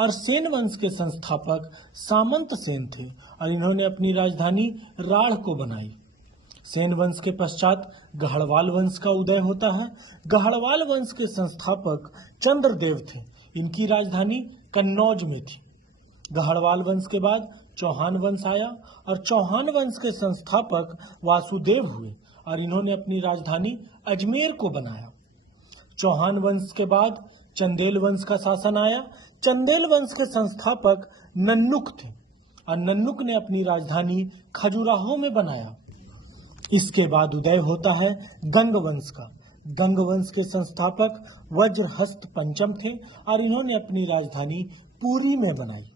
और सेन वंश के संस्थापक सामंत सेन थे और इन्होंने अपनी राजधानी राढ़ को बनाई। सेन वंश के पश्चात गढ़वाल वंश का उदय होता है। गढ़वाल वंश के संस्थापक चंद्रदेव थे। इनकी राजधानी कन्नौज में थी। गढ़वाल वंश के बाद चौहान वंश आया और चौहान वंश के संस्थापक वासुदेव हुए और इन्होंने अपनी राजधानी अजमेर को बनाया। चौहान वंश के बाद चंदेल वंश का शासन आया। चंदेल वंश के संस्थापक नन्नुक थे और नन्नुक ने अपनी राजधानी खजुराहो में बनाया। इसके बाद उदय होता है गंग वंश का। गंग वंश के संस्थापक वज्रहस्त पंचम थे और इन्होंने अपनी राजधानी पुरी में बनाई।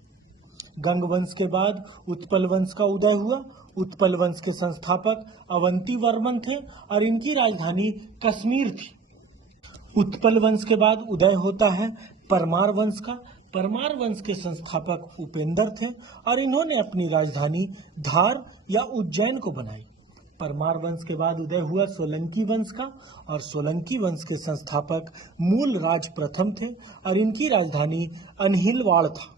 गंग वंश के बाद उत्पल वंश का उदय हुआ। उत्पल वंश के संस्थापक अवंती वर्मन थे और इनकी राजधानी कश्मीर थी। उत्पल वंश के बाद उदय होता है परमार वंश का। परमार वंश के संस्थापक उपेंद्र थे और इन्होंने अपनी राजधानी धार या उज्जैन को बनाई। परमार वंश के बाद उदय हुआ सोलंकी वंश का और सोलंकी वंश के संस्थापक मूल राज प्रथम थे और इनकी राजधानी अनहिलवाड़ था।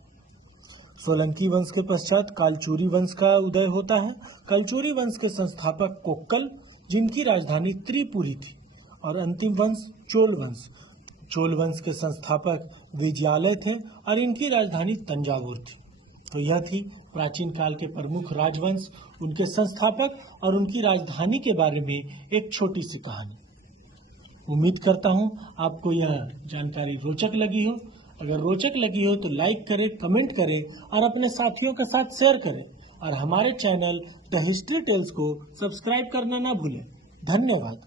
सोलंकी वंश के पश्चात कालचुरी वंश का उदय होता है। कालचुरी वंश के संस्थापक कोक्कल, जिनकी राजधानी त्रिपुरी थी, और अंतिम वंश चोल वंश। चोल वंश के संस्थापक विजयालय थे और इनकी राजधानी तंजावुर थी। तो यह थी प्राचीन काल के प्रमुख राजवंश, उनके संस्थापक और उनकी राजधानी के बारे में एक छोटी सी कहानी। उम्मीद करता हूँ आपको यह जानकारी रोचक लगी हो। अगर रोचक लगी हो तो लाइक करें, कमेंट करें और अपने साथियों के साथ शेयर करें और हमारे चैनल द हिस्ट्री टेल्स को सब्सक्राइब करना ना भूलें। धन्यवाद।